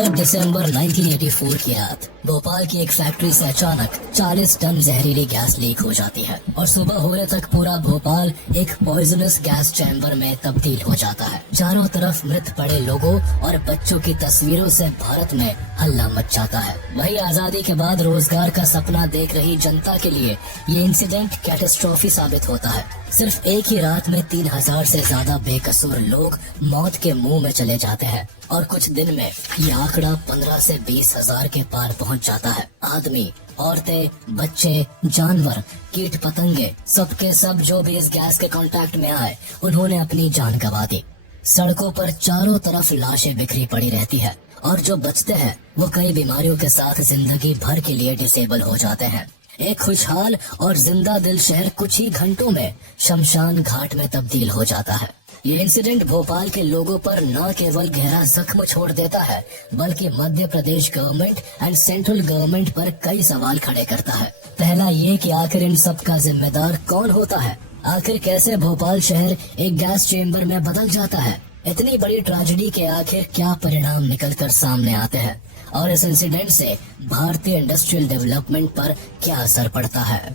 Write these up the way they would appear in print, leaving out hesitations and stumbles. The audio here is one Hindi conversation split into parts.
3 दिसंबर 1984 की रात भोपाल की एक फैक्ट्री से अचानक 40 टन जहरीली गैस लीक हो जाती है और सुबह होने तक पूरा भोपाल एक पॉइजनस गैस चैम्बर में तब्दील हो जाता है। चारों तरफ मृत पड़े लोगों और बच्चों की तस्वीरों से भारत में हल्ला मच जाता है। वही आजादी के बाद रोजगार का सपना देख रही जनता के लिए ये इंसिडेंट कैटास्ट्रोफी साबित होता है। सिर्फ एक ही रात में 3000 से ज्यादा बेकसूर लोग मौत के मुंह में चले जाते हैं और कुछ दिन में ये आंकड़ा 15 से 20 हजार के पार पहुंच जाता है। आदमी, औरतें, बच्चे, जानवर, कीट पतंगे, सबके सब जो भी इस गैस के कांटेक्ट में आए उन्होंने अपनी जान गंवा दी। सड़कों पर चारों तरफ लाशें बिखरी पड़ी रहती है और जो बचते हैं वो कई बीमारियों के साथ जिंदगी भर के लिए डिसेबल हो जाते हैं। एक खुशहाल और जिंदा दिल शहर कुछ ही घंटों में शमशान घाट में तब्दील हो जाता है। ये इंसिडेंट भोपाल के लोगों पर न केवल गहरा जख्म छोड़ देता है बल्कि Madhya Pradesh government and central government पर कई सवाल खड़े करता है। पहला ये कि आखिर इन सब का जिम्मेदार कौन होता है? आखिर कैसे भोपाल शहर एक गैस चेम्बर में बदल जाता है? इतनी बड़ी ट्रेजेडी के आखिर क्या परिणाम निकलकर सामने आते हैं और इस इंसिडेंट से भारतीय इंडस्ट्रियल डेवलपमेंट पर क्या असर पड़ता है?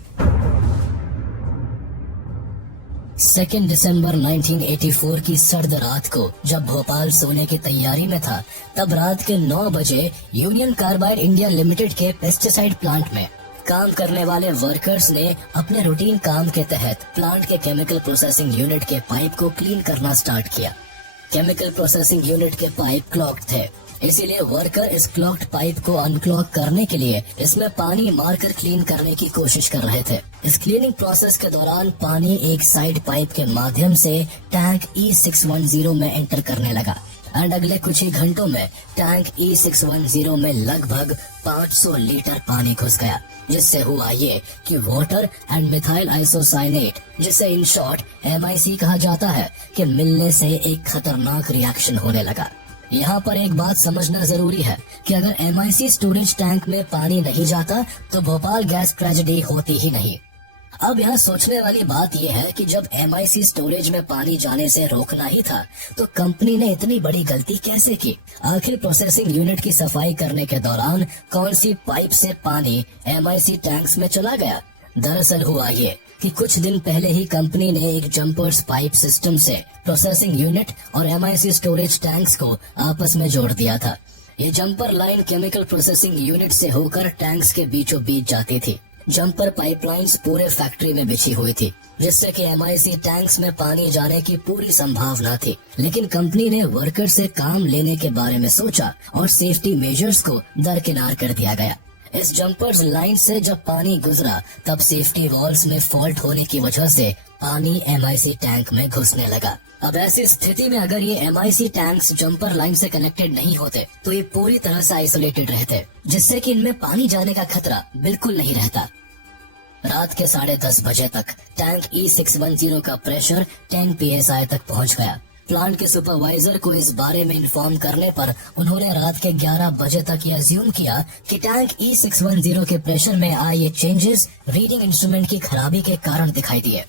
2 दिसंबर 1984 की सर्द रात को जब भोपाल सोने की तैयारी में था, तब रात के 9 बजे यूनियन कार्बाइड इंडिया लिमिटेड के पेस्टिसाइड प्लांट में काम करने वाले वर्कर्स ने अपने रूटीन काम के तहत प्लांट के केमिकल प्रोसेसिंग यूनिट के पाइप को क्लीन करना स्टार्ट किया। केमिकल प्रोसेसिंग यूनिट के पाइप क्लॉग्ड थे, इसीलिए वर्कर इस क्लॉग्ड पाइप को अनक्लॉग करने के लिए इसमें पानी मारकर क्लीन करने की कोशिश कर रहे थे। इस क्लीनिंग प्रोसेस के दौरान पानी एक साइड पाइप के माध्यम से टैंक E610 में एंटर करने लगा एंड अगले कुछ ही घंटों में टैंक E610 में लगभग 500 लीटर पानी घुस गया, जिससे हुआ ये कि वाटर एंड मिथाइल आइसोसाइनेट, जिसे इन शॉर्ट MIC कहा जाता है, कि मिलने से एक खतरनाक रिएक्शन होने लगा। यहाँ पर एक बात समझना जरूरी है कि अगर MIC स्टोरेज टैंक में पानी नहीं जाता तो भोपाल गैस ट्रेजेडी होती ही नहीं। अब यहाँ सोचने वाली बात यह है कि जब MIC स्टोरेज में पानी जाने से रोकना ही था तो कंपनी ने इतनी बड़ी गलती कैसे की? आखिर प्रोसेसिंग यूनिट की सफाई करने के दौरान कौन सी पाइप से पानी MIC टैंक्स में चला गया? दरअसल हुआ ये कि कुछ दिन पहले ही कंपनी ने एक जंपर्स पाइप सिस्टम से प्रोसेसिंग यूनिट और MIC स्टोरेज टैंक्स को आपस में जोड़ दिया था। ये jumper line chemical processing unit से होकर टैंक्स के बीचों बीच जाती थी। जंपर पाइपलाइंस पूरे फैक्ट्री में बिछी हुई थी, जिससे कि MIC टैंक्स में पानी जाने की पूरी संभावना थी। लेकिन कंपनी ने वर्कर से काम लेने के बारे में सोचा और सेफ्टी मेजर्स को दरकिनार कर दिया गया। इस जंपर्स लाइन से जब पानी गुजरा तब सेफ्टी वॉल्स में फॉल्ट होने की वजह से पानी MIC टैंक में घुसने लगा। अब ऐसी स्थिति में अगर ये MIC टैंक्स जंपर लाइन से कनेक्टेड नहीं होते तो ये पूरी तरह से आइसोलेटेड रहते, जिससे कि इनमें पानी जाने का खतरा बिल्कुल नहीं रहता। रात के 10:30 बजे तक टैंक E610 का प्रेशर 10 PSI तक पहुंच गया। प्लांट के सुपरवाइजर को इस बारे में इन्फॉर्म करने पर उन्होंने रात के 11 बजे तक यह अज्यूम किया कि टैंक E610 के प्रेशर में आए ये चेंजेस रीडिंग इंस्ट्रूमेंट की खराबी के कारण दिखाई दिए।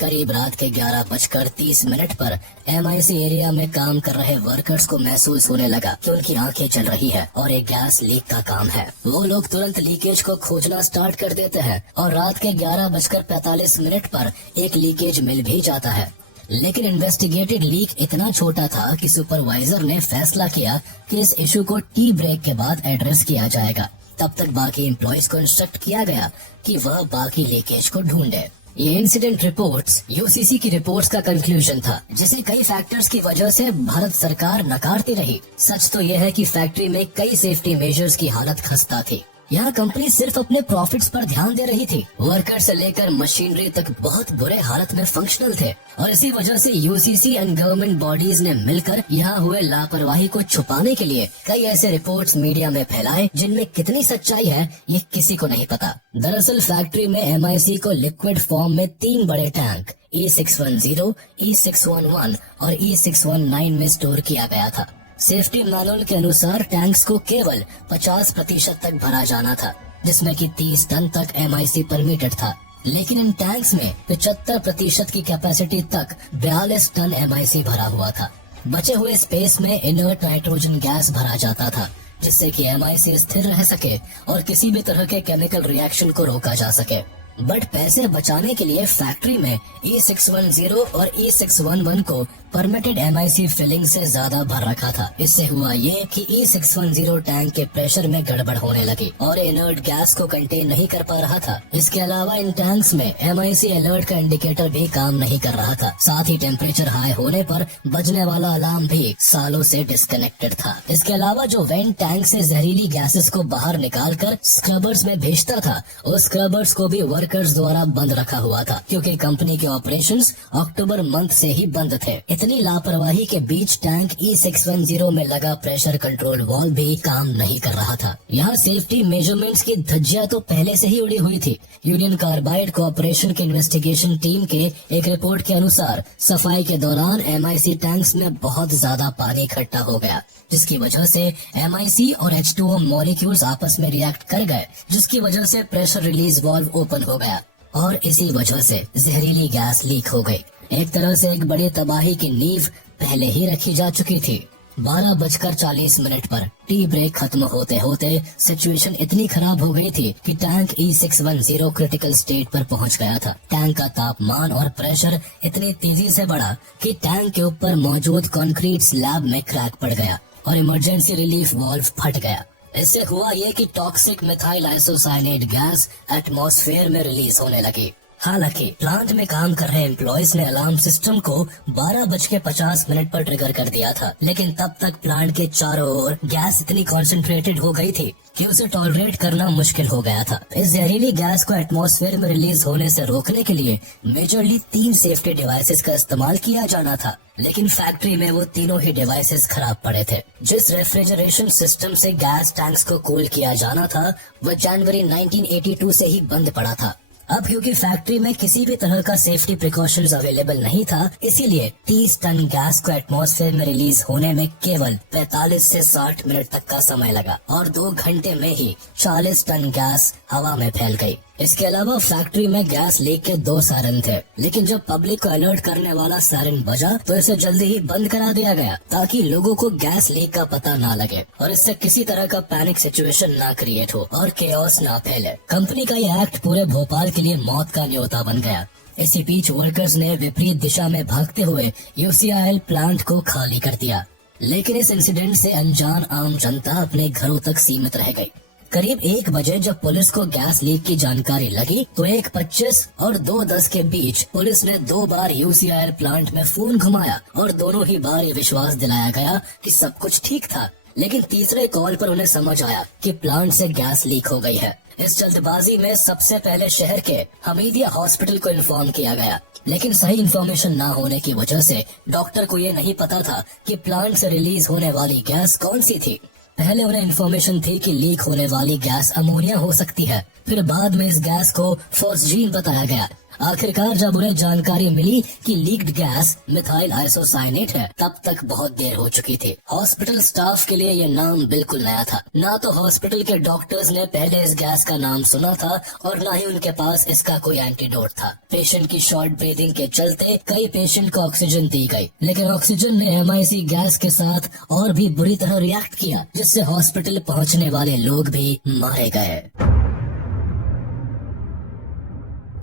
करीब रात के 11:30 पर MIC एरिया में काम कर रहे वर्कर्स को महसूस होने लगा कि उनकी आंखें चल रही है और एक गैस लीक का काम है। वो लोग तुरंत लीकेज को खोजना स्टार्ट कर देते हैं और रात के 11:45 पर एक लीकेज मिल भी जाता है। लेकिन इन्वेस्टिगेटेड लीक इतना छोटा था कि सुपरवाइजर ने फैसला किया कि इस इशू को टी ब्रेक के बाद एड्रेस किया जाएगा। तब तक बाकी एम्प्लॉयज को इंस्ट्रक्ट किया गया कि वह बाकी लीकेज को ढूंढे। ये इंसिडेंट रिपोर्ट्स UCC की रिपोर्ट्स का कंक्लूजन था, जिसे कई फैक्टर्स की वजह से भारत सरकार नकारती रही। सच तो यह है कि फैक्ट्री में कई सेफ्टी मेजर्स की हालत खस्ता थी। यहाँ कंपनी सिर्फ अपने प्रॉफिट्स पर ध्यान दे रही थी। वर्कर से लेकर मशीनरी तक बहुत बुरे हालत में फंक्शनल थे और इसी वजह से UCC एंड गवर्नमेंट बॉडीज ने मिलकर यहाँ हुए लापरवाही को छुपाने के लिए कई ऐसे रिपोर्ट्स मीडिया में फैलाए जिनमें कितनी सच्चाई है ये किसी को नहीं पता। दरअसल फैक्ट्री में MIC को लिक्विड फॉर्म में 3 बड़े टैंक E610, E611 और E619 में स्टोर किया गया था। सेफ्टी मैनुअल के अनुसार टैंक्स को केवल 50% तक भरा जाना था, जिसमें कि 30 टन तक MIC परमिटेड था। लेकिन इन टैंक्स में 75% की कैपेसिटी तक 42 टन MIC भरा हुआ था। बचे हुए स्पेस में इनर्ट नाइट्रोजन गैस भरा जाता था। जिससे कि MIC स्थिर रह सके और किसी भी तरह के केमिकल रिएक्शन को रोका जा सके। बट पैसे बचाने के लिए फैक्ट्री में E610 और E611 को परमिटेड MIC फिलिंग से ज्यादा भर रखा था। इससे हुआ ये कि E610 टैंक के प्रेशर में गड़बड़ होने लगी और इनर्ट गैस को कंटेन नहीं कर पा रहा था। इसके अलावा इन टैंक्स में MIC अलर्ट का इंडिकेटर भी काम नहीं कर रहा था। साथ ही टेम्परेचर हाई होने पर बजने वाला अलार्म भी सालों से डिस्कनेक्टेड था। इसके अलावा जो वेंट टैंक से जहरीली गैसेस को बाहर निकाल कर स्क्रबर्स में भेजता था, उस स्क्रबर्स को भी वर्कर्स द्वारा बंद रखा हुआ था, क्योंकि कंपनी के ऑपरेशंस अक्टूबर मंथ से ही बंद थे। इतनी लापरवाही के बीच टैंक E610 में लगा प्रेशर कंट्रोल वाल्व भी काम नहीं कर रहा था। यहाँ सेफ्टी मेजरमेंट्स की धज्जियां तो पहले से ही उड़ी हुई थी। यूनियन कार्बाइड कॉर्पोरेशन की इन्वेस्टिगेशन टीम के एक रिपोर्ट के अनुसार सफाई के दौरान MIC टैंक्स में बहुत ज्यादा पानी इकट्ठा हो गया, जिसकी वजह से MIC और H2O मॉलिक्यूल्स आपस में रिएक्ट कर गए, जिसकी वजह से प्रेशर रिलीज वाल्व ओपन हो गया और इसी वजह से जहरीली गैस लीक हो गई। एक तरह से एक बड़ी तबाही की नींव पहले ही रखी जा चुकी थी। 12:40 पर टी ब्रेक खत्म होते होते सिचुएशन इतनी खराब हो गई थी कि टैंक E610 क्रिटिकल स्टेट पर पहुंच गया था। टैंक का तापमान और प्रेशर इतनी तेजी से बढ़ा कि टैंक के ऊपर मौजूद कंक्रीट स्लैब में क्रैक पड़ गया और इमरजेंसी रिलीफ वाल्व फट गया। इससे हुआ ये कि toxic methyl isocyanate gas atmosphere में रिलीज होने लगी। हालांकि प्लांट में काम कर रहे एम्प्लॉयज ने अलार्म सिस्टम को 12:50 पर ट्रिगर कर दिया था, लेकिन तब तक प्लांट के चारों ओर गैस इतनी कॉन्सेंट्रेटेड हो गई थी कि उसे टॉलरेट करना मुश्किल हो गया था। इस जहरीली गैस को एटमॉस्फेयर में रिलीज होने से रोकने के लिए मेजरली 3 सेफ्टी डिवाइसेस का इस्तेमाल किया जाना था, लेकिन फैक्ट्री में वो तीनों ही डिवाइसेस खराब पड़े थे। जिस रेफ्रिजरेशन सिस्टम से गैस टैंक्स को कूल किया जाना था, वो जनवरी 1982 से ही बंद पड़ा था। अब क्योंकि फैक्ट्री में किसी भी तरह का सेफ्टी प्रिकॉशंस अवेलेबल नहीं था, इसीलिए 30 टन गैस को एटमॉस्फेयर में रिलीज होने में केवल 45 से 60 मिनट तक का समय लगा और 2 घंटे में ही 40 टन गैस हवा में फैल गई। इसके अलावा फैक्ट्री में गैस लीक के 2 सायरन थे, लेकिन जब पब्लिक को अलर्ट करने वाला सायरन बजा तो इसे जल्दी ही बंद करा दिया गया ताकि लोगों को गैस लीक का पता ना लगे और इससे किसी तरह का पैनिक सिचुएशन ना क्रिएट हो और केओस ना फैले। कंपनी का ये एक्ट पूरे भोपाल के लिए मौत का न्योता बन गया। इसी बीच वर्कर्स ने विपरीत दिशा में भागते हुए UCIL प्लांट को खाली कर दिया, लेकिन इस इंसिडेंट से अनजान आम जनता अपने घरों तक सीमित रह गई। करीब 1 बजे जब पुलिस को गैस लीक की जानकारी लगी तो 1:25 और 2:10 के बीच पुलिस ने 2 बार UCIL प्लांट में फोन घुमाया और दोनों ही बार ये विश्वास दिलाया गया कि सब कुछ ठीक था, लेकिन तीसरे कॉल पर उन्हें समझ आया कि प्लांट से गैस लीक हो गई है। इस जल्दबाजी में सबसे पहले शहर के हमीदिया हॉस्पिटल को इन्फॉर्म किया गया, लेकिन सही इन्फॉर्मेशन ना होने की वजह से डॉक्टर को ये नहीं पता था कि प्लांट से रिलीज होने वाली गैस कौन सी थी। पहले उन्हें इन्फॉर्मेशन थी कि लीक होने वाली गैस अमोनिया हो सकती है, फिर बाद में इस गैस को फॉस्जीन बताया गया। आखिरकार जब उन्हें जानकारी मिली कि लीक्ड गैस मिथाइल आइसोसाइनेट है, तब तक बहुत देर हो चुकी थी। हॉस्पिटल स्टाफ के लिए ये नाम बिल्कुल नया था। ना तो हॉस्पिटल के डॉक्टर्स ने पहले इस गैस का नाम सुना था और ना ही उनके पास इसका कोई एंटीडोट था। पेशेंट की शॉर्ट ब्रीदिंग के चलते कई पेशेंट को ऑक्सीजन दी गई, लेकिन ऑक्सीजन ने MIC गैस के साथ और भी बुरी तरह रिएक्ट किया, जिससे हॉस्पिटल पहुँचने वाले लोग भी मारे गए।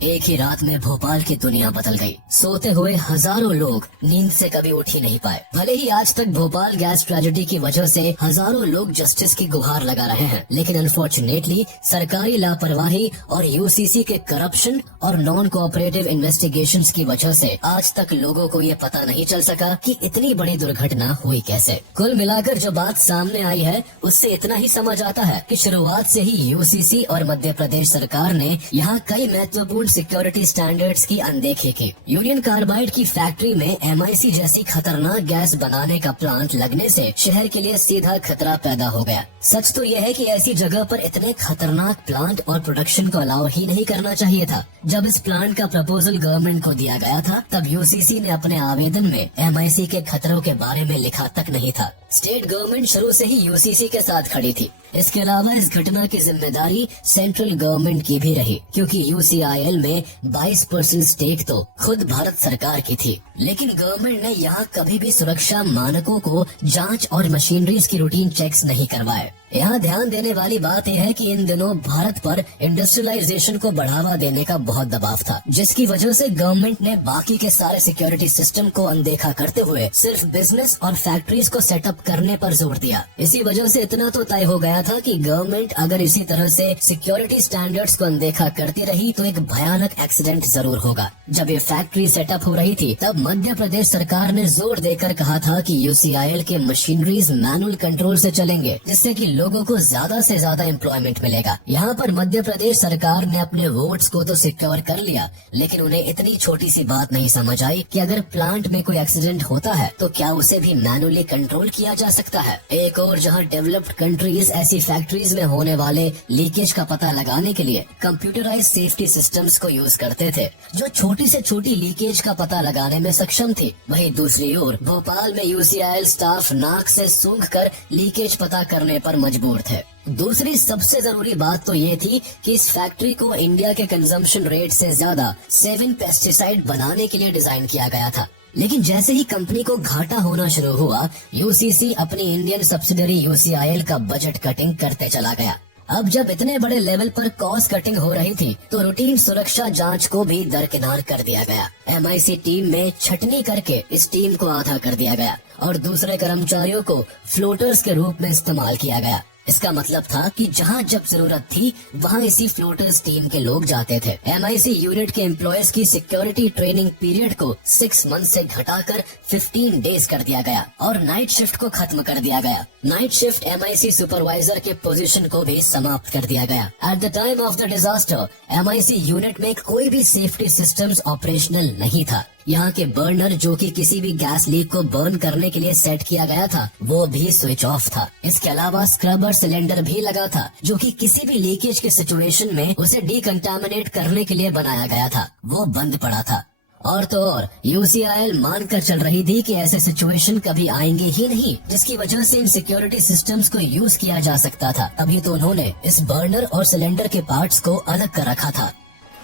एक ही रात में भोपाल की दुनिया बदल गई। सोते हुए हजारों लोग नींद से कभी उठ ही नहीं पाए। भले ही आज तक भोपाल गैस ट्रेजेडी की वजह से हजारों लोग जस्टिस की गुहार लगा रहे हैं, लेकिन अनफॉर्चुनेटली सरकारी लापरवाही और UCC के करप्शन और नॉन कोऑपरेटिव इन्वेस्टिगेशंस की वजह से आज तक लोगों को ये पता नहीं चल सका कि इतनी बड़ी दुर्घटना हुई कैसे। कुल मिलाकर जो बात सामने आई है उससे इतना ही समझ आता है कि शुरुआत से ही UCC और मध्य प्रदेश सरकार ने यहाँ कई महत्वपूर्ण सिक्योरिटी स्टैंडर्ड्स की अनदेखी की। यूनियन कार्बाइड की फैक्ट्री में MIC जैसी खतरनाक गैस बनाने का प्लांट लगने से शहर के लिए सीधा खतरा पैदा हो गया। सच तो यह है कि ऐसी जगह पर इतने खतरनाक प्लांट और प्रोडक्शन को अलाउ ही नहीं करना चाहिए था। जब इस प्लांट का प्रपोजल गवर्नमेंट को दिया गया था, तब UCC ने अपने आवेदन में MIC के खतरों के बारे में लिखा तक नहीं था। स्टेट गवर्नमेंट शुरू से ही UCC के साथ खड़ी थी। इसके अलावा इस घटना की जिम्मेदारी सेंट्रल गवर्नमेंट की भी रही, क्योंकि UCIL में 22% स्टेक तो खुद भारत सरकार की थी। लेकिन गवर्नमेंट ने यहाँ कभी भी सुरक्षा मानकों को जांच और मशीनरीज की रूटीन चेक्स नहीं करवाए। यहाँ ध्यान देने वाली बात यह है कि इन दिनों भारत पर इंडस्ट्रियलाइजेशन को बढ़ावा देने का बहुत दबाव था, जिसकी वजह से गवर्नमेंट ने बाकी के सारे सिक्योरिटी सिस्टम को अनदेखा करते हुए सिर्फ बिजनेस और फैक्ट्रीज को सेटअप करने पर जोर दिया। इसी वजह से इतना तो तय हो गया था कि गवर्नमेंट अगर इसी तरह से सिक्योरिटी स्टैंडर्ड्स को अनदेखा करती रही तो एक भयानक एक्सीडेंट जरूर होगा। जब ये फैक्ट्री सेटअप हो रही थी तब मध्य प्रदेश सरकार ने जोर देकर कहा था कि यूसीआईएल के मशीनरीज मैनुअल कंट्रोल से चलेंगे, जिससे कि लोगों को ज्यादा से ज्यादा एम्प्लॉयमेंट मिलेगा। यहाँ पर मध्य प्रदेश सरकार ने अपने वोट्स को तो सिक्योर कर लिया, लेकिन उन्हें इतनी छोटी सी बात नहीं समझ आई कि अगर प्लांट में कोई एक्सीडेंट होता है तो क्या उसे भी मैनुअली कंट्रोल किया जा सकता है। एक और जहाँ डेवलप्ड कंट्रीज ऐसी फैक्ट्रीज में होने वाले लीकेज का पता लगाने के लिए कंप्यूटराइज सेफ्टी सिस्टम्स को यूज करते थे, जो छोटी से छोटी लीकेज का पता लगाने में सक्षम थी। वहीं दूसरी ओर भोपाल में यूसीआईएल स्टाफ नाक से सूंघ कर लीकेज पता करने पर मजबूर थे। दूसरी सबसे जरूरी बात तो ये थी कि इस फैक्ट्री को इंडिया के कंजम्पशन रेट से ज्यादा 7 पेस्टिसाइड बनाने के लिए डिजाइन किया गया था। लेकिन जैसे ही कंपनी को घाटा होना शुरू हुआ, यूसीसी अपनी इंडियन सब्सिडरी यूसीआईएल का बजट कटिंग करते चला गया। अब जब इतने बड़े लेवल पर कॉस्ट कटिंग हो रही थी तो रूटीन सुरक्षा जांच को भी दरकिनार कर दिया गया। एमआईसी टीम में छटनी करके इस टीम को आधा कर दिया गया और दूसरे कर्मचारियों को फ्लोटर्स के रूप में इस्तेमाल किया गया। इसका मतलब था कि जहाँ जब जरूरत थी वहाँ इसी फ्लोटर्स टीम के लोग जाते थे। एमआईसी यूनिट के एम्प्लॉयज की सिक्योरिटी ट्रेनिंग पीरियड को 6 मंथ से घटाकर 15 डेज कर दिया गया और नाइट शिफ्ट को खत्म कर दिया गया। नाइट शिफ्ट एमआईसी सुपरवाइजर के पोजीशन को भी समाप्त कर दिया गया। At the time of the disaster MIC unit में कोई भी सेफ्टी सिस्टम्स ऑपरेशनल नहीं था। यहाँ के बर्नर जो कि किसी भी गैस लीक को बर्न करने के लिए सेट किया गया था वो भी स्विच ऑफ था। इसके अलावा स्क्रबर सिलेंडर भी लगा था जो कि किसी भी लीकेज के सिचुएशन में उसे डीकंटामिनेट करने के लिए बनाया गया था, वो बंद पड़ा था। और तो और यूसीआईएल मानकर चल रही थी कि ऐसे सिचुएशन कभी आएंगे ही नहीं, जिसकी वजह से इन सिक्योरिटी सिस्टम्स को यूज किया जा सकता था। तभी तो उन्होंने इस बर्नर और सिलेंडर के पार्ट्स को अलग कर रखा था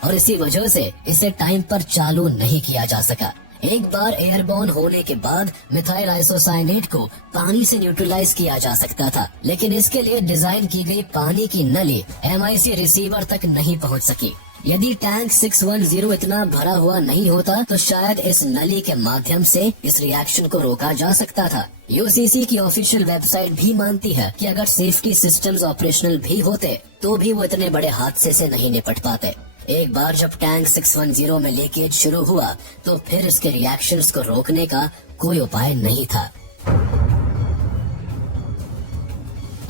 और इसी वजह से इसे टाइम पर चालू नहीं किया जा सका। एक बार एयरबॉर्न होने के बाद मिथाइल आइसोसाइनेट को पानी से न्यूट्रलाइज किया जा सकता था, लेकिन इसके लिए डिजाइन की गई पानी की नली एमआईसी रिसीवर तक नहीं पहुंच सकी। यदि टैंक 610 इतना भरा हुआ नहीं होता तो शायद इस नली के माध्यम से इस रिएक्शन को रोका जा सकता था। यूसीसी की ऑफिशियल वेबसाइट भी मानती है कि अगर सेफ्टी सिस्टम्स ऑपरेशनल भी होते तो भी वो इतने बड़े हादसे से नहीं निपट पाते। एक बार जब टैंक 610 में लीकेज शुरू हुआ तो फिर इसके रिएक्शंस को रोकने का कोई उपाय नहीं था।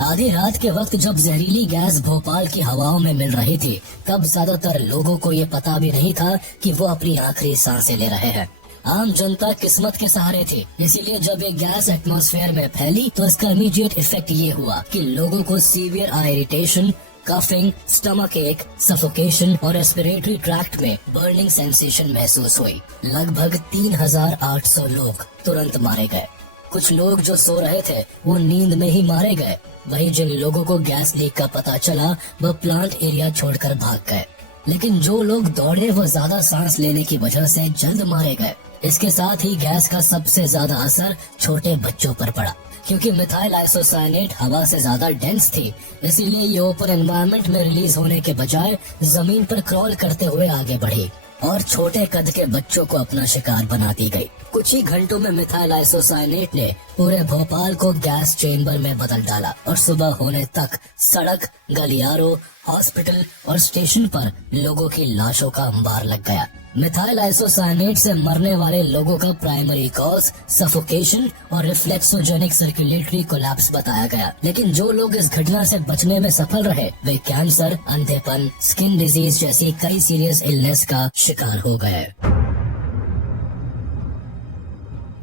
आधी रात के वक्त जब जहरीली गैस भोपाल की हवाओं में मिल रही थी तब ज्यादातर लोगों को ये पता भी नहीं था कि वो अपनी आखिरी सांसें ले रहे हैं। आम जनता किस्मत के सहारे थी, इसीलिए जब ये गैस एटमॉस्फेयर में फैली तो इसका इमीडिएट इफेक्ट ये हुआ कि लोगों को सीवियर आई इरिटेशन, कफिंग, स्टमक एक, सफोकेशन और रेस्पिरेटरी ट्रैक्ट में बर्निंग सेंसेशन महसूस हुई। लगभग 3800 लोग तुरंत मारे गए। कुछ लोग जो सो रहे थे वो नींद में ही मारे गए। वहीं जिन लोगों को गैस लीक का पता चला वो प्लांट एरिया छोड़कर भाग गए, लेकिन जो लोग दौड़े वो ज्यादा सांस लेने की वजह से जल्द मारे गए। इसके साथ ही गैस का सबसे ज्यादा असर छोटे बच्चों पर पड़ा, क्योंकि मिथाइल आइसोसाइनेट हवा से ज्यादा डेंस थी, इसीलिए ये ओपन एनवायरनमेंट में रिलीज होने के बजाय जमीन पर क्रॉल करते हुए आगे बढ़ी और छोटे कद के बच्चों को अपना शिकार बना दी गई। कुछ ही घंटों में मिथाइल आइसोसाइनेट ने पूरे भोपाल को गैस चेंबर में बदल डाला और सुबह होने तक सड़क, गलियारों, हॉस्पिटल और स्टेशन पर लोगों की लाशों का अंबार लग गया। मिथाइल आइसोसाइनेट से मरने वाले लोगों का प्राइमरी कॉज सफोकेशन और रिफ्लेक्सोजेनिक सर्कुलेटरी कोलैप्स बताया गया, लेकिन जो लोग इस घटना से बचने में सफल रहे वे कैंसर, अंधेपन, स्किन डिजीज जैसी कई सीरियस इलनेस का शिकार हो गए।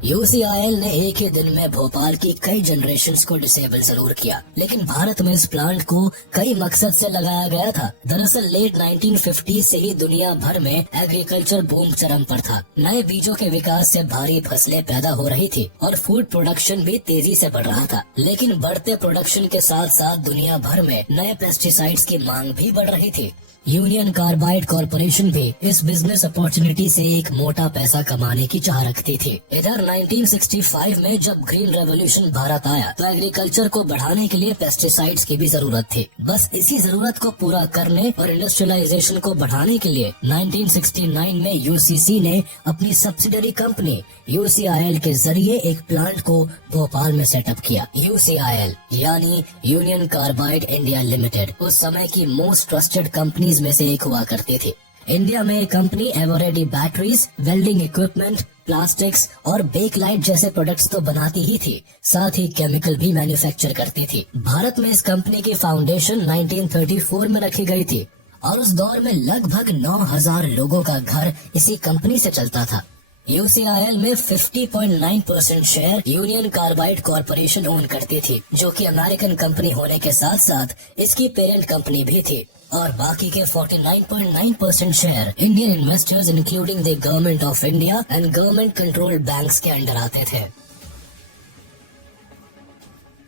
यूसीआईएल ने एक ही दिन में भोपाल की कई जनरेशंस को डिसेबल जरूर किया, लेकिन भारत में इस प्लांट को कई मकसद से लगाया गया था। दरअसल लेट 1950 से ही दुनिया भर में एग्रीकल्चर बूम चरम पर था। नए बीजों के विकास से भारी फसलें पैदा हो रही थी और फूड प्रोडक्शन भी तेजी से बढ़ रहा था, लेकिन बढ़ते प्रोडक्शन के साथ साथ दुनिया भर में नए पेस्टिसाइड्स की मांग भी बढ़ रही थी। यूनियन कार्बाइड कॉरपोरेशन भी इस बिजनेस अपॉर्चुनिटी से एक मोटा पैसा कमाने की चाह रखती थी। इधर 1965 में जब ग्रीन रेवोल्यूशन भारत आया तो एग्रीकल्चर को बढ़ाने के लिए पेस्टिसाइड्स की भी जरूरत थी। बस इसी जरूरत को पूरा करने और इंडस्ट्रियलाइजेशन को बढ़ाने के लिए 1969 में यूसीसी ने अपनी सब्सिडरी कंपनी यूसीआईएल के जरिए एक प्लांट को भोपाल में सेटअप किया। यूसीआईएल यानी यूनियन कार्बाइड इंडिया लिमिटेड उस समय की मोस्ट ट्रस्टेड कंपनीज में से एक हुआ करती थी। इंडिया में company Eveready batteries, welding equipment, plastics और बेकलाइट जैसे प्रोडक्ट्स तो बनाती ही थी, साथ ही केमिकल भी मैन्युफैक्चर करती थी। भारत में इस कंपनी की फाउंडेशन 1934 में रखी गई थी और उस दौर में लगभग 9,000 लोगों का घर इसी कंपनी से चलता था। यूसीआईएल में 50.9% share union carbide corporation own करती थी, जो कि अमेरिकन कंपनी होने के साथ साथ इसकी पेरेंट कंपनी भी थी, और बाकी के 49.9% share Indian investors including the government of India and government controlled banks के अंडर आते थे।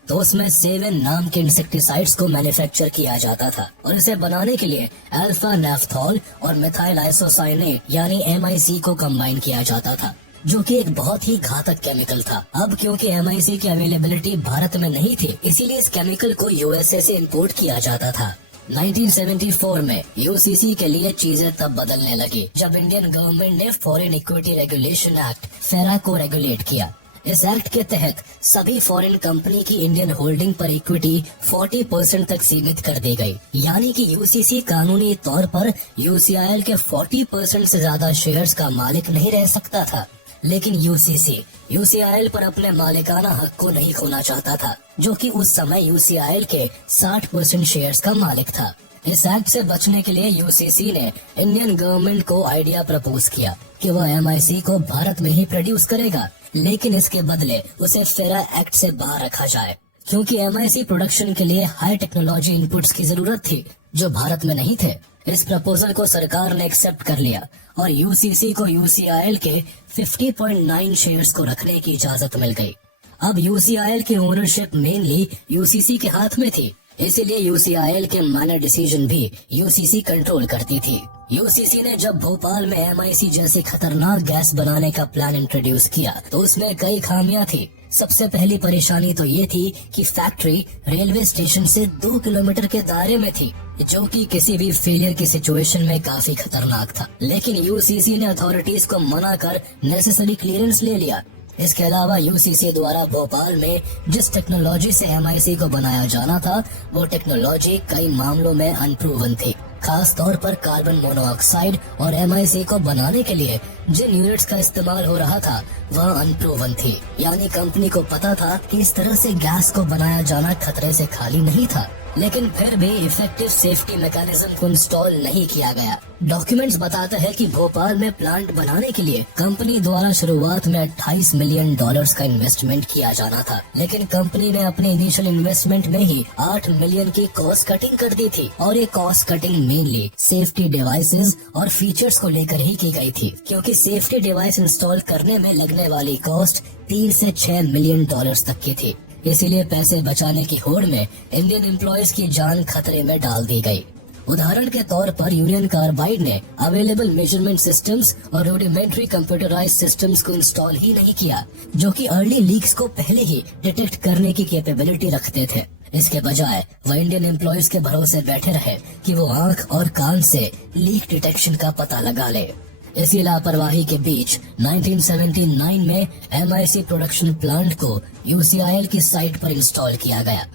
तो उसमें सेवन नाम के इंसेक्टिसाइड्स को मैन्युफैक्चर किया जाता था और इसे बनाने के लिए अल्फा नेफ्थॉल और मिथाइल आइसोसाइनेट यानी MIC को कंबाइन किया जाता था, जो कि एक बहुत ही घातक केमिकल था। अब क्योंकि MIC की अवेलेबिलिटी भारत में नहीं थी, इसीलिए इस केमिकल को USA से इंपोर्ट किया जाता था। 1974 में यूसीसी के लिए चीजें तब बदलने लगी जब इंडियन गवर्नमेंट ने फॉरेन इक्विटी रेगुलेशन एक्ट फेरा को रेगुलेट किया। इस एक्ट के तहत सभी फॉरेन कंपनी की इंडियन होल्डिंग पर इक्विटी 40% तक सीमित कर दी गई, यानी कि यूसीसी कानूनी तौर पर यूसीआईएल के 40% से ज्यादा शेयर्स का मालिक नहीं रह सकता था। लेकिन यूसीसी यूसीआईएल पर अपने मालिकाना हक को नहीं खोना चाहता था, जो कि उस समय यूसीआईएल के 60% शेयर्स का मालिक था। इस एक्ट से बचने के लिए यूसीसी ने इंडियन गवर्नमेंट को आइडिया प्रपोज किया कि वो MIC को भारत में ही प्रोड्यूस करेगा, लेकिन इसके बदले उसे फेरा एक्ट से बाहर रखा जाए, क्योंकि MIC प्रोडक्शन के लिए हाई टेक्नोलॉजी इनपुट्स की जरूरत थी जो भारत में नहीं थे। इस प्रपोजल को सरकार ने एक्सेप्ट कर लिया और यूसीसी को यूसीआईएल के 50.9 शेयर्स को रखने की इजाजत मिल गई। अब यूसीआईएल की ओनरशिप मेनली यूसीसी के हाथ में थी, इसीलिए यूसीआईएल के माइनर डिसीजन भी यूसीसी कंट्रोल करती थी। यूसीसी ने जब भोपाल में MIC जैसी खतरनाक गैस बनाने का प्लान इंट्रोड्यूस किया तो उसमें कई खामियां थी। सबसे पहली परेशानी तो ये थी कि फैक्ट्री रेलवे स्टेशन से 2 किलोमीटर के दायरे में थी, जो कि किसी भी फेलियर की सिचुएशन में काफी खतरनाक था। लेकिन यूसीसी ने अथॉरिटीज को मना कर नेसेसरी क्लियरेंस ले लिया। इसके अलावा यूसीसी द्वारा भोपाल में जिस टेक्नोलॉजी से MIC को बनाया जाना था, वो टेक्नोलॉजी कई मामलों में अनप्रूवन थी। खास तौर पर कार्बन मोनोऑक्साइड और MIC को बनाने के लिए जिन यूनिट्स का इस्तेमाल हो रहा था वह अनप्रूवन थी, यानी कंपनी को पता था कि इस तरह से गैस को बनाया जाना खतरे से खाली नहीं था, लेकिन फिर भी इफेक्टिव सेफ्टी मैकेनिज्म को इंस्टॉल नहीं किया गया। डॉक्यूमेंट्स बताते हैं कि भोपाल में प्लांट बनाने के लिए कंपनी द्वारा शुरुआत में $28 मिलियन का इन्वेस्टमेंट किया जाना था, लेकिन कंपनी ने अपने इनिशियल इन्वेस्टमेंट में ही 8 मिलियन की कॉस्ट कटिंग कर दी थी, और ये cost cutting mainly safety devices और फीचर्स को लेकर ही की गई थी, क्योंकि सेफ्टी डिवाइस इंस्टॉल करने में लगने वाली कॉस्ट 3 से 6 मिलियन डॉलर्स तक की थी। इसीलिए पैसे बचाने की होड़ में इंडियन एम्प्लॉयज की जान खतरे में डाल दी गई। उदाहरण के तौर पर यूनियन कार्बाइड ने अवेलेबल मेजरमेंट सिस्टम्स और रूडिमेंट्री कंप्यूटराइज्ड सिस्टम्स को इंस्टॉल ही नहीं किया, जो कि अर्ली लीक्स को पहले ही डिटेक्ट करने की कैपेबिलिटी रखते थे। इसके बजाय वह इंडियन एम्प्लॉयज के भरोसे बैठे रहे कि वो आंख और कान से लीक डिटेक्शन का पता लगा ले। इसी लापरवाही के बीच 1979 में MIC प्रोडक्शन प्लांट को यूसीआईएल की साइट पर इंस्टॉल किया गया।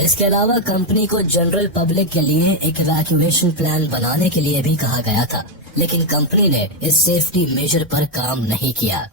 इसके अलावा कंपनी को जनरल पब्लिक के लिए एक इवैक्यूएशन प्लान बनाने के लिए भी कहा गया था, लेकिन कंपनी ने इस सेफ्टी मेजर पर काम नहीं किया।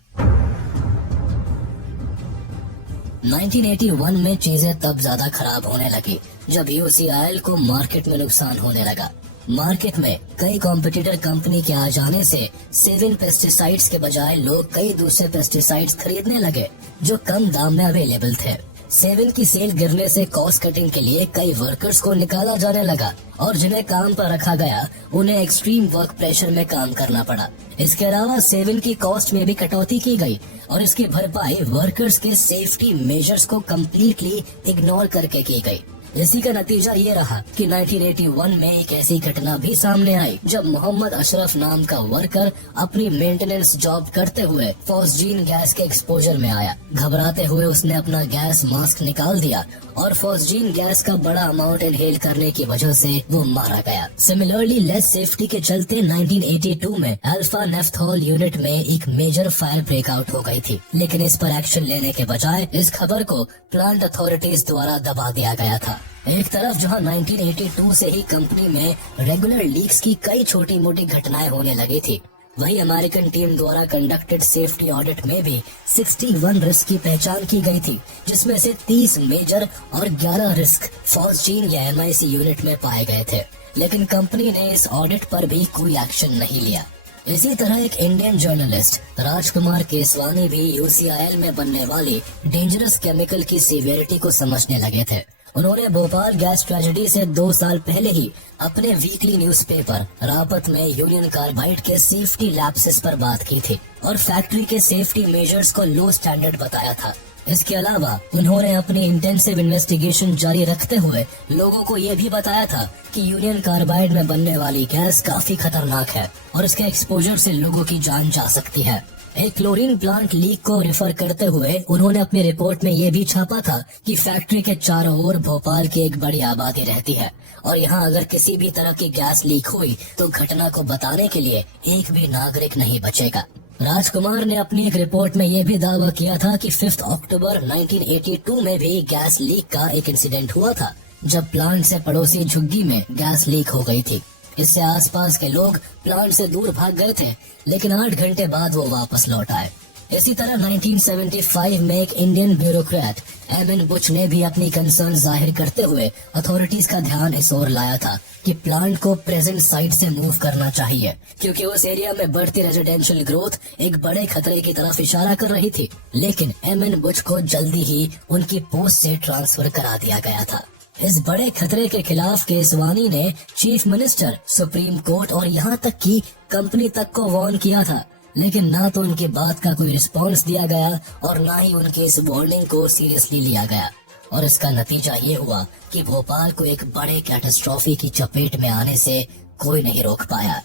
1981 में चीजें तब ज्यादा खराब होने लगी जब यूसीआईएल को मार्केट में नुकसान होने लगा। मार्केट में कई कॉम्पिटिटर कंपनी के आ जाने से 7 पेस्टिसाइड्स के बजाय लोग कई दूसरे पेस्टिसाइड्स खरीदने लगे जो कम दाम में अवेलेबल थे। 7 की सेल गिरने से कॉस्ट कटिंग के लिए कई वर्कर्स को निकाला जाने लगा और जिन्हें काम पर रखा गया उन्हें एक्सट्रीम वर्क प्रेशर में काम करना पड़ा। इसके अलावा 7 की कॉस्ट में भी कटौती की गई और इसकी भरपाई वर्कर्स के सेफ्टी मेजर्स को कम्प्लीटली इग्नोर करके की गई। इसी का नतीजा ये रहा कि 1981 में एक ऐसी घटना भी सामने आई जब मोहम्मद अशरफ नाम का वर्कर अपनी मेंटेनेंस जॉब करते हुए फॉस्जीन गैस के एक्सपोजर में आया। घबराते हुए उसने अपना गैस मास्क निकाल दिया और फॉस्जीन गैस का बड़ा अमाउंट इनहेल करने की वजह से वो मारा गया। सिमिलरली लेस सेफ्टी के चलते 1982 में अल्फा नेफ्थॉल यूनिट में एक मेजर फायर ब्रेकआउट हो गई थी, लेकिन इस पर एक्शन लेने के बजाय इस खबर को प्लांट अथॉरिटीज द्वारा दबा दिया गया था। एक तरफ जहां 1982 से ही कंपनी में रेगुलर लीक्स की कई छोटी मोटी घटनाएं होने लगी थी, वही अमेरिकन टीम द्वारा कंडक्टेड सेफ्टी ऑडिट में भी 61 रिस्क की पहचान की गई थी, जिसमें से 30 मेजर और 11 रिस्क फॉस्जीन या MIC यूनिट में पाए गए थे। लेकिन कंपनी ने इस ऑडिट पर भी कोई एक्शन नहीं लिया। इसी तरह एक इंडियन जर्नलिस्ट राजकुमार केसवानी भी UCIL में बनने वाली डेंजरस केमिकल की सीवियरिटी को समझने लगे थे। उन्होंने भोपाल गैस ट्रेजेडी से 2 साल पहले ही अपने वीकली न्यूज़पेपर रापत में यूनियन कार्बाइड के सेफ्टी लैप्सेस पर बात की थी और फैक्ट्री के सेफ्टी मेजर्स को लो स्टैंडर्ड बताया था। इसके अलावा उन्होंने अपनी इंटेंसिव इन्वेस्टिगेशन जारी रखते हुए लोगों को ये भी बताया था कि यूनियन कार्बाइड में बनने वाली गैस काफी खतरनाक है और इसके एक्सपोजर से लोगों की जान जा सकती है। एक क्लोरीन प्लांट लीक को रेफर करते हुए उन्होंने अपनी रिपोर्ट में ये भी छापा था कि फैक्ट्री के चारों ओर भोपाल की एक बड़ी आबादी रहती है और यहाँ अगर किसी भी तरह की गैस लीक हुई तो घटना को बताने के लिए एक भी नागरिक नहीं बचेगा। राजकुमार ने अपनी एक रिपोर्ट में ये भी दावा किया था कि 5 अक्टूबर 1982 में भी गैस लीक का एक इंसिडेंट हुआ था, जब प्लांट से पड़ोसी झुग्गी में गैस लीक हो गई थी। इससे आसपास के लोग प्लांट से दूर भाग गए थे, लेकिन 8 घंटे बाद वो वापस लौट आए। इसी तरह 1975 में एक इंडियन ब्यूरोक्रेट एमएन बुच ने भी अपनी कंसर्न जाहिर करते हुए अथॉरिटीज का ध्यान इस ओर लाया था कि प्लांट को प्रेजेंट साइट से मूव करना चाहिए, क्योंकि उस एरिया में बढ़ती रेजिडेंशियल ग्रोथ एक बड़े खतरे की तरफ इशारा कर रही थी। लेकिन एमएन बुच को जल्दी ही उनकी पोस्ट से ट्रांसफर करा दिया गया था। इस बड़े खतरे के खिलाफ केसवानी ने चीफ मिनिस्टर, सुप्रीम कोर्ट और यहाँ तक कि कंपनी तक को वार्न किया था, लेकिन ना तो उनकी बात का कोई रिस्पांस दिया गया और ना ही उनके इस वार्निंग को सीरियसली लिया गया। और इसका नतीजा ये हुआ कि भोपाल को एक बड़े कैटास्ट्रोफे की चपेट में आने से कोई नहीं रोक पाया।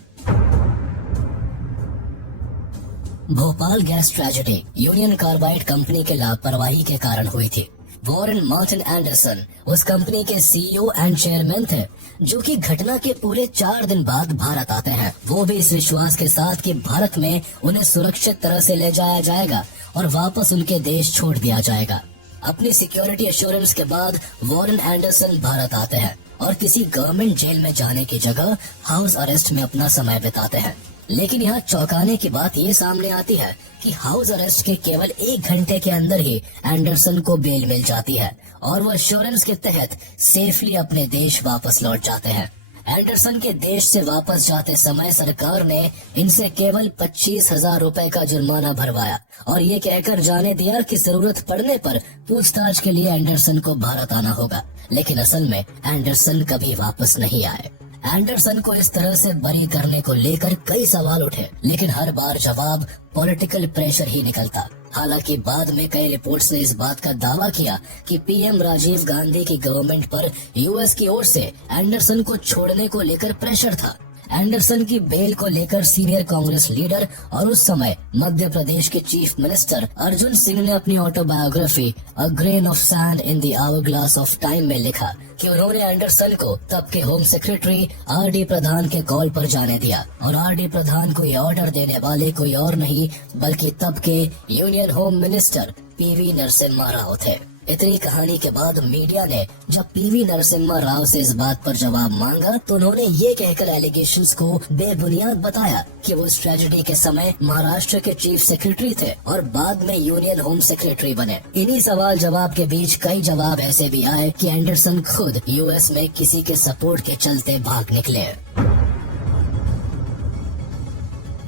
Bhopal gas tragedy union carbide company के लापरवाही के कारण हुई थी। वॉरेन मार्टिन एंडरसन उस कंपनी के CEO एंड चेयरमैन थे, जो कि घटना के पूरे 4 दिन बाद भारत आते हैं, वो भी इस विश्वास के साथ कि भारत में उन्हें सुरक्षित तरह से ले जाया जाएगा और वापस उनके देश छोड़ दिया जाएगा। अपनी सिक्योरिटी एश्योरेंस के बाद वॉरेन एंडरसन भारत आते हैं और किसी गवर्नमेंट जेल में जाने की जगह हाउस अरेस्ट में अपना समय बिताते हैं। लेकिन यहाँ चौंकाने की बात ये सामने आती है कि हाउस अरेस्ट के केवल 1 घंटे के अंदर ही एंडरसन को बेल मिल जाती है और वो एश्योरेंस के तहत सेफली अपने देश वापस लौट जाते हैं। एंडरसन के देश से वापस जाते समय सरकार ने इनसे केवल 25,000 रुपए का जुर्माना भरवाया और ये कहकर जाने दिया कि जरूरत पड़ने पर पूछताछ के लिए एंडरसन को भारत आना होगा। लेकिन असल में एंडरसन कभी वापस नहीं आए। एंडरसन को इस तरह से बरी करने को लेकर कई सवाल उठे, लेकिन हर बार जवाब पॉलिटिकल प्रेशर ही निकलता। हालांकि बाद में कई रिपोर्ट्स ने इस बात का दावा किया कि PM राजीव गांधी की गवर्नमेंट पर US की ओर से एंडरसन को छोड़ने को लेकर प्रेशर था। एंडरसन की बेल को लेकर सीनियर कांग्रेस लीडर और उस समय मध्य प्रदेश के चीफ मिनिस्टर अर्जुन सिंह ने अपनी autobiography a grain of sand in the our-glass of time में लिखा कि उन्होंने एंडरसन को तब के होम सेक्रेटरी RD प्रधान के कॉल पर जाने दिया और RD प्रधान को ये ऑर्डर देने वाले कोई और नहीं बल्कि तब के union home minister PV Narasimha Rao थे। इतनी कहानी के बाद मीडिया ने जब PV नरसिम्हा राव से इस बात पर जवाब मांगा तो उन्होंने ये कहकर एलिगेशंस को बेबुनियाद बताया कि वो इस ट्रेजेडी के समय महाराष्ट्र के चीफ सेक्रेटरी थे और बाद में यूनियन होम सेक्रेटरी बने। इन्हीं सवाल जवाब के बीच कई जवाब ऐसे भी आए कि एंडरसन खुद US में किसी के सपोर्ट के चलते भाग निकले।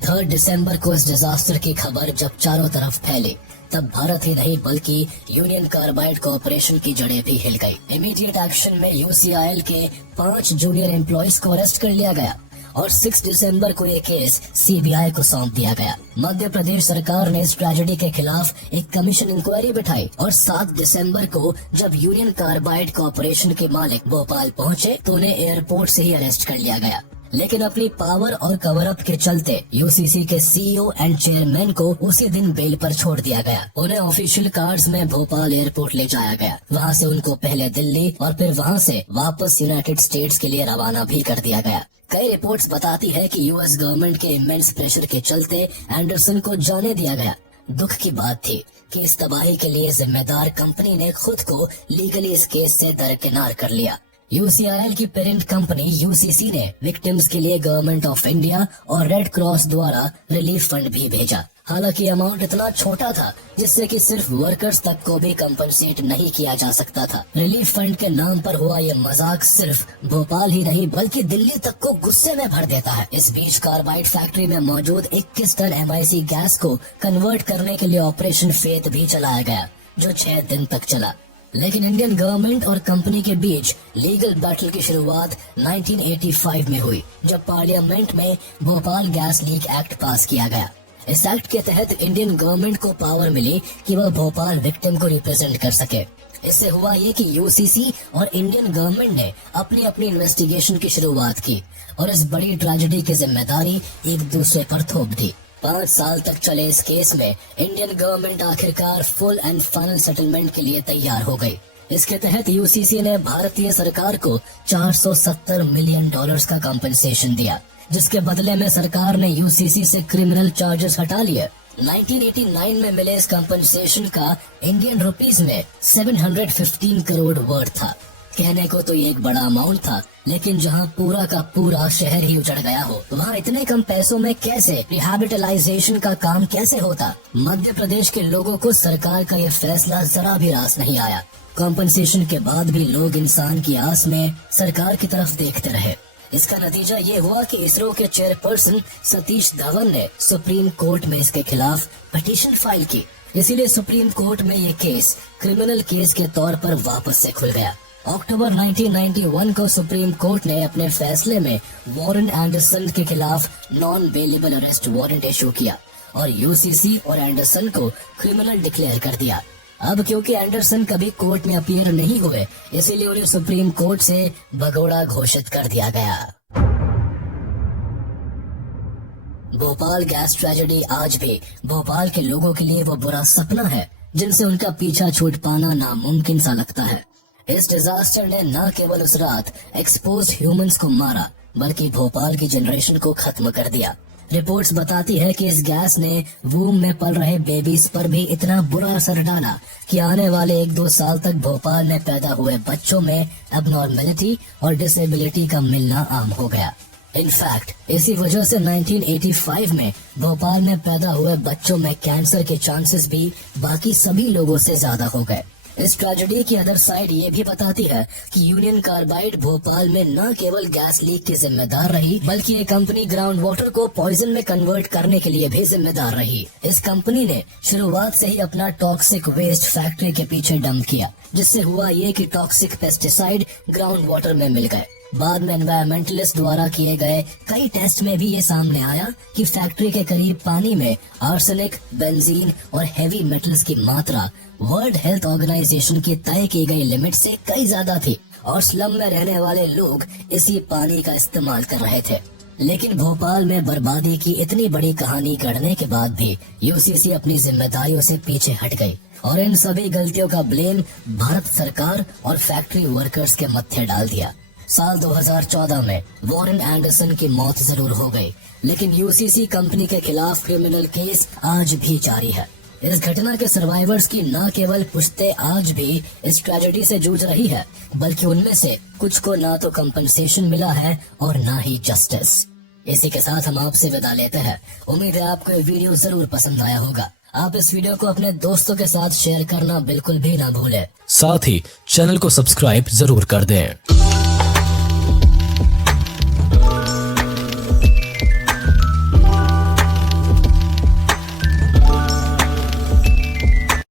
3 दिसंबर को इस डिजास्टर की खबर जब चारों तरफ फैली तब भारत ही नहीं बल्कि यूनियन कार्बाइड कॉर्पोरेशन की जड़ें भी हिल गई। इमीडिएट एक्शन में UCIL के 5 जूनियर एम्प्लॉइज को अरेस्ट कर लिया गया और 6 दिसंबर को ये केस सीबीआई को सौंप दिया गया। मध्य प्रदेश सरकार ने इस ट्रेजेडी के खिलाफ एक कमीशन इंक्वायरी बिठाई और 7 दिसंबर को जब यूनियन कार्बाइड कॉर्पोरेशन के मालिक भोपाल पहुंचे तो उन्हें एयरपोर्ट से ही अरेस्ट कर लिया गया। लेकिन अपनी पावर और कवर अप के चलते यूसीसी के सीईओ एंड चेयरमैन को उसी दिन बेल पर छोड़ दिया गया। उन्हें ऑफिशियल कार्ड्स में भोपाल एयरपोर्ट ले जाया गया। वहां से उनको पहले दिल्ली और फिर वहां से वापस यूनाइटेड स्टेट्स के लिए रवाना भी कर दिया गया। कई रिपोर्ट्स बताती है कि यूएस गवर्नमेंट के इमेंस प्रेशर के चलते एंडरसन को जाने दिया गया। दुख की बात थी कि इस तबाही के लिए जिम्मेदार कंपनी ने खुद को लीगली इस केस से दरकिनार कर लिया। यूसीआईएल की पेरेंट कंपनी यूसीसी ने विक्टिम्स के लिए गवर्नमेंट ऑफ इंडिया और रेड क्रॉस द्वारा रिलीफ फंड भी भेजा। हालांकि अमाउंट इतना छोटा था जिससे कि सिर्फ वर्कर्स तक को भी कंपनसेट नहीं किया जा सकता था। रिलीफ फंड के नाम पर हुआ ये मजाक सिर्फ भोपाल ही नहीं बल्कि दिल्ली तक को गुस्से में भर देता है। इस बीच कार्बाइड फैक्ट्री में मौजूद 21 टन MIC गैस को कन्वर्ट करने के लिए ऑपरेशन फेथ भी चलाया गया जो 6 दिन तक चला। लेकिन इंडियन गवर्नमेंट और कंपनी के बीच लीगल बैटल की शुरुआत 1985 में हुई जब पार्लियामेंट में भोपाल गैस लीक एक्ट पास किया गया। इस एक्ट के तहत इंडियन गवर्नमेंट को पावर मिली कि वह भोपाल विक्टिम को रिप्रेजेंट कर सके। इससे हुआ ये कि यूसीसी और इंडियन गवर्नमेंट ने अपनी अपनी इन्वेस्टिगेशन की शुरुआत की और इस बड़ी ट्रेजेडी की जिम्मेदारी एक दूसरे पर थोप दी। 5 साल तक चले इस केस में इंडियन गवर्नमेंट आखिरकार फुल एंड फाइनल सेटलमेंट के लिए तैयार हो गई। इसके तहत यूसीसी ने भारतीय सरकार को $470 मिलियन का कॉम्पेंसेशन दिया, जिसके बदले में सरकार ने यूसीसी से क्रिमिनल चार्जेस हटा लिए। 1989 में मिले इस कॉम्पेंसेशन का इंडियन रुपीस में 715 करोड़ वर्थ था। कहने को तो ये एक बड़ा अमाउंट था, लेकिन जहां पूरा का पूरा शहर ही उजड़ गया हो वहां इतने कम पैसों में कैसे रिहैबिलिटेशन का काम कैसे होता। मध्य प्रदेश के लोगों को सरकार का ये फैसला जरा भी रास नहीं आया। कॉम्पेंसेशन के बाद भी लोग इंसान की आस में सरकार की तरफ देखते रहे। इसका नतीजा ये हुआ कि इसरो के चेयरपर्सन सतीश धवन ने सुप्रीम कोर्ट में इसके खिलाफ पिटीशन फाइल की। इसीलिए सुप्रीम कोर्ट में ये केस क्रिमिनल केस के तौर पर वापस से खुल गया। अक्टूबर 1991 को सुप्रीम कोर्ट ने अपने फैसले में वॉरेन एंडरसन के खिलाफ non bailable arrest warrant issue किया और यूसीसी और एंडरसन को क्रिमिनल डिक्लेयर कर दिया। अब क्योंकि एंडरसन कभी कोर्ट में अपीयर नहीं हुए, इसीलिए उन्हें सुप्रीम कोर्ट से भगोड़ा घोषित कर दिया गया। भोपाल गैस ट्रेजेडी आज भी भोपाल के लोगों के लिए वो बुरा सपना है जिनसे उनका पीछा छूट पाना नामुमकिन सा लगता है। इस डिजास्टर ने न केवल उस रात एक्सपोज्ड ह्यूमंस को मारा बल्कि भोपाल की जनरेशन को खत्म कर दिया। रिपोर्ट्स बताती है कि इस गैस ने वूम में पल रहे बेबीज पर भी इतना बुरा असर डाला कि आने वाले 1-2 साल तक भोपाल में पैदा हुए बच्चों में एबनॉर्मेलिटी और डिसेबिलिटी का मिलना आम हो गया। इनफैक्ट इसी वजह से 1985 में भोपाल में पैदा हुए बच्चों में कैंसर के चांसेस भी बाकी सभी लोगों से ज्यादा हो गए। इस ट्रेजेडी की अदर साइड ये भी बताती है कि यूनियन कार्बाइड भोपाल में न केवल गैस लीक की जिम्मेदार रही बल्कि ये कंपनी ग्राउंड वाटर को पॉइजन में कन्वर्ट करने के लिए भी जिम्मेदार रही। इस कंपनी ने शुरुआत से ही अपना टॉक्सिक वेस्ट फैक्ट्री के पीछे डंप किया, जिससे हुआ ये कि टॉक्सिक पेस्टिसाइड ग्राउंड वाटर में मिल गए। बाद में एनवायरमेंटलिस्ट द्वारा किए गए कई टेस्ट में भी ये सामने आया कि फैक्ट्री के करीब पानी में आर्सेनिक, बेंजीन और हेवी मेटल्स की मात्रा वर्ल्ड हेल्थ ऑर्गेनाइजेशन की तय की गई लिमिट से कई ज्यादा थी और स्लम में रहने वाले लोग इसी पानी का इस्तेमाल कर रहे थे। लेकिन भोपाल में बर्बादी की इतनी बड़ी कहानी गढ़ने के बाद भी यूसीसी अपनी जिम्मेदारियों से पीछे हट गई और इन सभी गलतियों का ब्लेम भारत सरकार और फैक्ट्री वर्कर्स के मत्थे डाल दिया। साल 2014 में वॉरेन एंडरसन की मौत जरूर हो गई, लेकिन यूसीसी कंपनी के खिलाफ क्रिमिनल केस आज भी जारी है। इस घटना के सर्वाइवर्स की न केवल पुश्ते आज भी इस ट्रेजेडी से जूझ रही है, बल्कि उनमें से कुछ को ना तो कंपनसेशन मिला है और ना ही जस्टिस। इसी के साथ हम आपसे विदा लेते हैं। उम्मीद है आपको ये वीडियो जरूर पसंद आया होगा। आप इस वीडियो को अपने दोस्तों के साथ शेयर करना बिल्कुल भी ना भूलें। साथ ही चैनल को सब्सक्राइब जरूर कर दें।